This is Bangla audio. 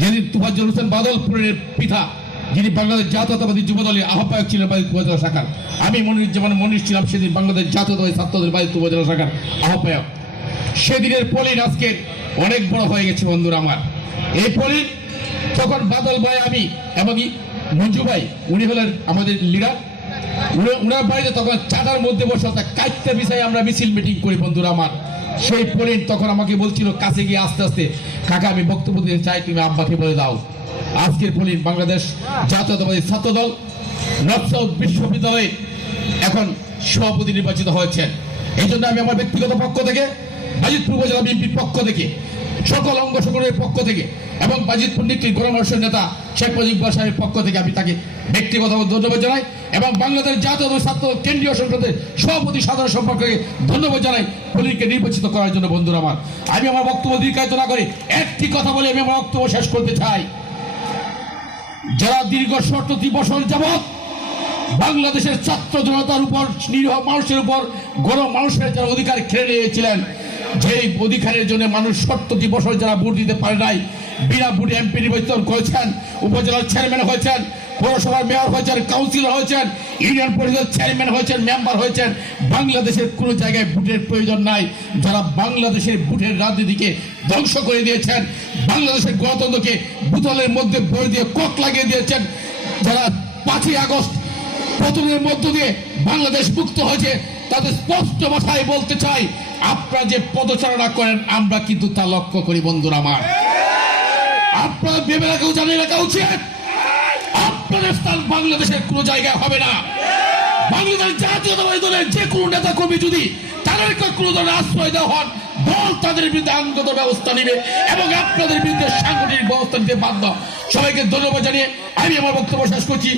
যেদিন তুফাজ্জল হোসেন বাদলপুরের পিতা, যিনি বাংলাদেশ জাতীয়তাবাদী যুব দলের আহ্বায়ক ছিলেন বাড়ি উপজেলা শাখার। আমি মনির যেমন মনির ছিলাম সেদিন বাংলাদেশ জাতীয়তাবাদী ছাত্রদের বাড়ি উপজেলা শাখার আহ্বায়ক। সেদিনের পলিন আজকে অনেক বড় হয়ে গেছে বন্ধুরা আমার। এই পলিন, তখন বাদল ভাই আমি এবং মঞ্জু ভাই, উনি হলেন আমাদের লিডার বাড়িতে তখন মধ্যে বসে কাইতে বিষয়ে আমরা মিছিল মিটিং করি বন্ধুরা আমার। সেই তখন আমাকে বলছিল, কাছে গিয়ে আস্তে আস্তে, কাকা, আমি বক্তব্য দিতে চাই, তুমি আব্বাকে বলে দাও। আজকের বাংলাদেশ জাতীয়তাবাদী নর্থ সাউথ বিশ্ববিদ্যালয়ে এখন সভাপতি নির্বাচিত হয়েছেন। এই জন্য আমি আমার ব্যক্তিগত পক্ষ থেকে উপজেলা বিএনপির পক্ষ থেকে, সকল অঙ্গ সংগঠনের পক্ষ থেকে এবং বাজিতপুর নিকটির গণমানুষের নেতা, শেখ মুজিবুর সাহেবের পক্ষ থেকে আমি তাকে ব্যক্তিগত ধন্যবাদ জানাই এবং বাংলাদেশ জাতীয় ছাত্র, কেন্দ্রীয় সংসদের সভাপতি, সাধারণ সম্পর্কে ধন্যবাদ জানাই পলিনকে নির্বাচিত করার জন্য বন্ধুরা আমার। আমি আমার বক্তব্য দীর্ঘায়িত না করে একটি কথা বলে আমি আমার বক্তব্য শেষ করতে চাই। যারা দীর্ঘ সত্তরটি বছর যাবৎ বাংলাদেশের ছাত্র জনতার উপর, নিরীহ মানুষের উপর গরম মানুষের যারা অধিকার খেয়ে নিয়েছিলেন যে অধিকারের জন্য মানুষ সত্তরটি বছর যারা ভোট দিতে পারে নাই বিনা এমপি নির্বাচন করেছেন, উপজেলার চেয়ারম্যান হয়েছেন, পৌরসভার মেয়র হয়েছেন কাউন্সিলর হয়েছেন ইউনিয়ন পরিষদের চেয়ারম্যান হয়েছেন মেম্বার হয়েছেন। বাংলাদেশের কোনো জায়গায় ভোটের প্রয়োজন নাই। যারা বাংলাদেশের ভোটের রাজনীতিকে ধ্বংস করে দিয়েছেন, বাংলাদেশের গণতন্ত্রকে বুতলের মধ্যে বই দিয়ে কক লাগিয়ে দিয়েছেন, যারা পাঁচই আগস্ট প্রথমের মধ্য দিয়ে বাংলাদেশ মুক্ত হয়েছে, তাদের স্পষ্ট ভাষায় বলতে চাই, আপনারা যে পদচারণা করেন, আমরা কিন্তু তা লক্ষ্য করি, বন্ধুরা আমার। আপনারা ভেবে রাখা জানিয়ে রাখা উচিত। আফগানিস্তান বাংলাদেশের কোনো জায়গায় হবে না। বাংলাদেশ জাতীয়তাবাদী দলের যে কোনো নেতা কর্মী যদি তাদেরকে কোনো ধরনের আশ্রয় দেওয়া হন, দল তাদের বিরুদ্ধে আইনগত ব্যবস্থা নিবে এবং আপনাদের বিরুদ্ধে সাংগঠনিক ব্যবস্থা নিতে বাধ্য। সবাইকে ধন্যবাদ জানিয়ে আমি আমার বক্তব্য শেষ করছি।